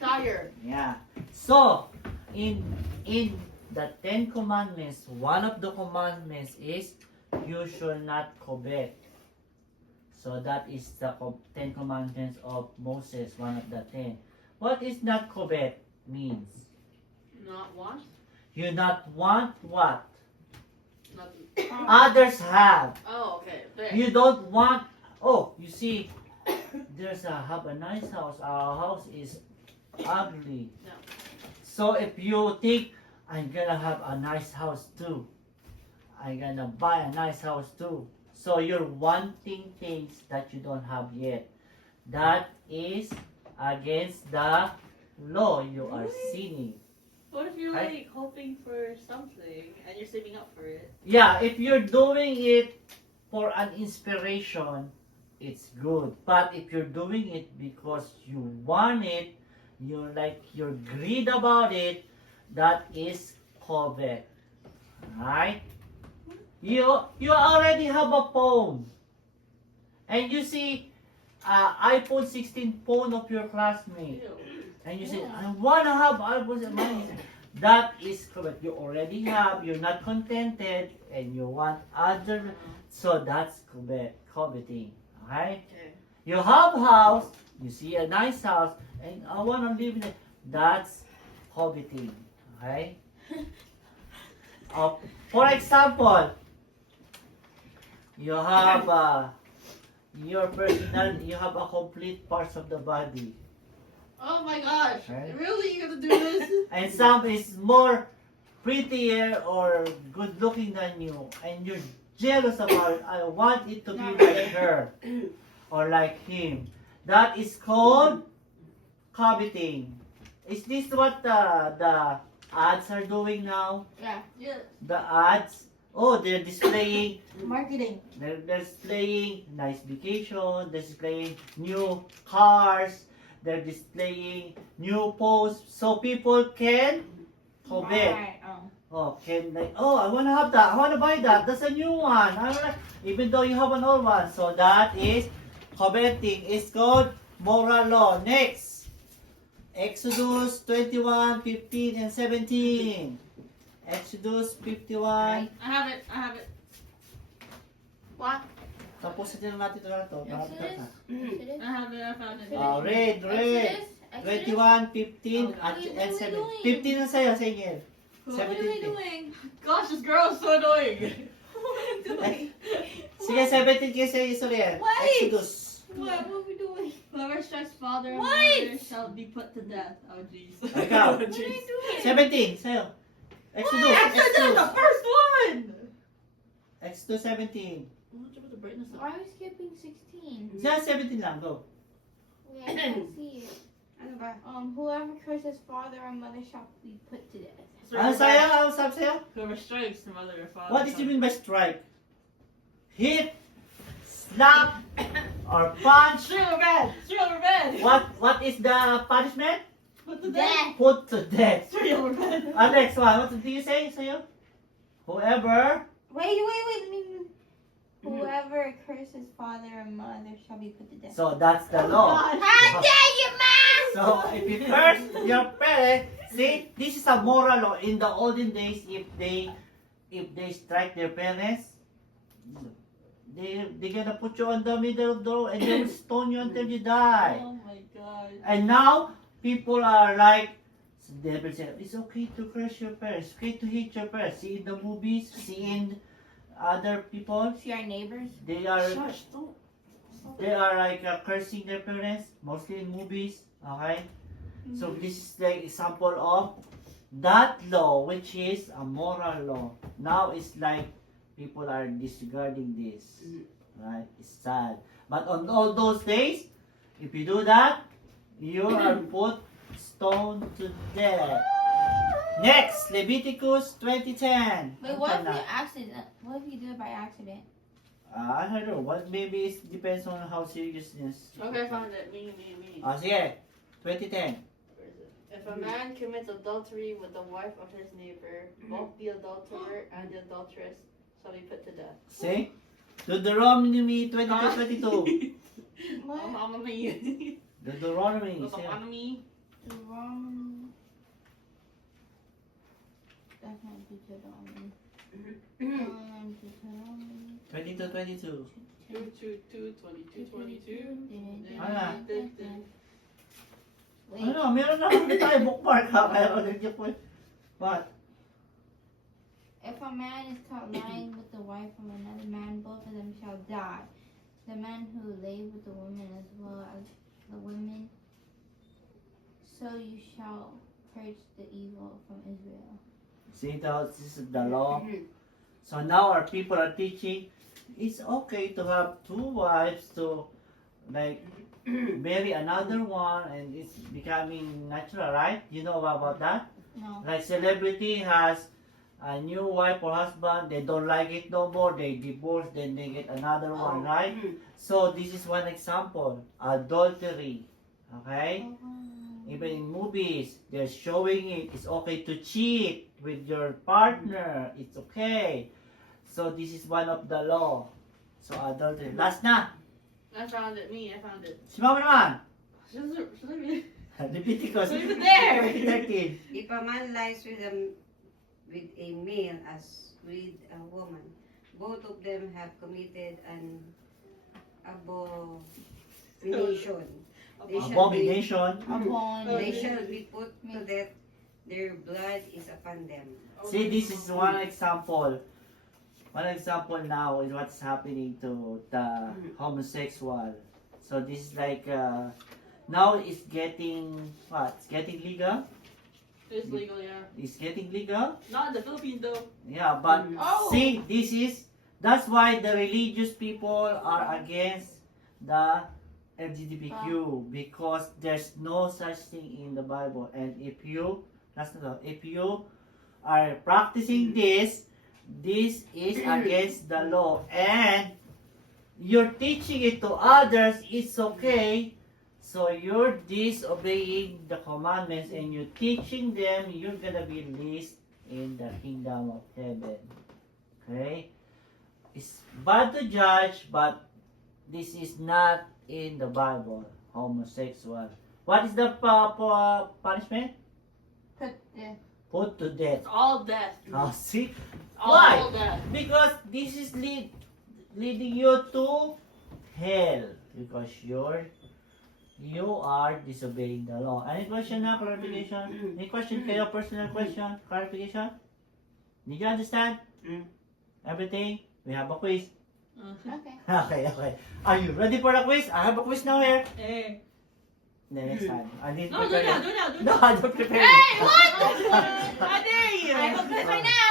Tired. Yeah. So, in the Ten Commandments, one of the commandments is you should not covet. So that is the Ten Commandments of Moses, one of the 10. What is not covet means? Not what? You not want what Not. others have. Oh, okay. There. You don't want. Oh, you see, have a nice house. Our house is ugly. No. So if you think I'm gonna have a nice house too, I'm gonna buy a nice house too. So you're wanting things that you don't have yet. That is against the law. You are sinning. What if you're Right? like hoping for something and you're saving up for it? Yeah, if you're doing it for an inspiration, it's good. But if you're doing it because you want it, you're greed about it, that is covet. Right? You already have a phone. And you see iPhone 16 phone of your classmate. Ew. And you say, I wanna have iPhone 16. That is correct. You already have, you're not contented, and you want other. So that's coveting. Okay? Okay. You have house, you see a nice house, and I wanna live in it. That's coveting. Okay? For example, you have your personality, you have a complete parts of the body. Oh my gosh! Right? Really, you gonna do this? And some is more prettier or good looking than you, and you're jealous about it. I want it to be like her or like him. That is called coveting. Is this what the ads are doing now? Yeah. Yeah. The ads, oh, they're displaying, Marketing. they're displaying nice vacation, they're displaying new cars, they're displaying new posts, so people can covet. Right. Oh. Oh, can like, oh, I wanna have that, I wanna buy that, that's a new one. Even though you have an old one, so that is coveting. It's called moral law. Next, Exodus 21:15 and 17. Exodus 51. I have it. I have it. What? Tapusin na natin ito na ito. Exodus. Exodus. I have it. I found it. Read. Exodus. 21, 15, Okay. at Wait, what and are we 7. doing? 15 na sa'yo, sa inyo. What are we 17. doing? Gosh, this girl is so annoying. What am I doing? Sige, 17 kayo sa Israel. Wait! Exodus. What are we doing? Whoever strikes father and What? mother shall be put to death. Oh jeez. Ikaw. Oh, What are we jeez. doing? 17, sa'yo. Exodus. Exodus, the first one. Exodus 17. What's with the brightness Why up? are we skipping 16? Siya, 17 lang, go. Wait, I can't see it. Whoever curses father or mother shall be put to death. Ano sa'yo? Ano sabi sa'yo? Whoever strikes the mother or father. What did you mean by strike? Hit, slap, or punch? Straight over bed. Straight over bed. What is the punishment? Put to death. Death. Put to death. Straight over bed. Next one, what did you say sa'yo? Whoever Wait. Let me. Whoever curses father or mother shall be put to death. So that's the law. God. How dare you, man! So if you curse your parents, see, this is a moral law. In the olden days, if they strike their parents, they're gonna put you on the middle of the road and they will stone you until you die. Oh my god. And now people are like, they will say it's okay to curse your parents, it's okay to hate your parents. See in the movies, see in other people, See our neighbors? they are Shush, don't. like cursing their parents, mostly in movies. Okay, so this is the example of that law, which is a moral law. Now it's like people are disregarding this, right? It's sad. But on all those days, if you do that, you are put stone to death. Next, Leviticus 20:10. Wait, what if we accident? What if we do it by accident? I don't know. What maybe it depends on how seriousness. Okay, I found it. Me. Sige. 2010. Where is it? If a man commits adultery with the wife of his neighbor, both the adulterer and the adulteress shall be put to death. See? Deuteronomy 22:22. What? Deuteronomy. Deuteronomy. Deuteronomy. Deuteronomy. Deuteronomy. 22. 22. Ano? Wait. Ano, meron na kami tayo bookmark ha, kaya ko nagyan po. What? If a man is caught lying with the wife of another man, both of them shall die. The man who lay with the woman as well as the women. So you shall purge the evil from Israel. See, this is the law. So now our people are teaching it's okay to have two wives to like marry another one and it's becoming natural, right? You know about that? No. Like celebrity has a new wife or husband, they don't like it no more, they divorce, then they get another one, right? So this is one example, adultery, okay? Even in movies, they're showing it, it's okay to cheat with your partner, it's okay. So this is one of the law. So adultery. Last na, I found it. I found it. si Mama naman. Should I be? Leviticus Leave it there. 13. If a man lies with a male as with a woman, both of them have committed an abomination. They shall be, Abomination. Upon they shall be put to death. Their blood is upon them. See, this is one example. One example now is what's happening to the homosexual. So this is like now it's getting what? It's getting legal. It's legal, yeah. It's getting legal. Not in the Philippines though. Yeah, but Oh. see, that's why the religious people are against the LGBTQ because there's no such thing in the Bible. And if you are practicing this is against the law and you're teaching it to others, it's okay. So you're disobeying the commandments and you're teaching them, you're gonna be least in the kingdom of heaven. Okay? It's bad to judge, but this is not in the Bible. Homosexual. What is the punishment? put the Put to death. It's all death. Oh, see? All Why? death. Because this is leading you to hell. Because you are disobeying the law. Any question now? Clarification? Any question kayo? Personal question? Clarification? Did you understand? Everything? We have a quiz. okay. Okay. Are you ready for the quiz? I have a quiz now here. Hey. Next time. I didn't No, do prepare now, it. do now, do No, now. I don't prepare Hey, it. what? How dare you? I will put it right now.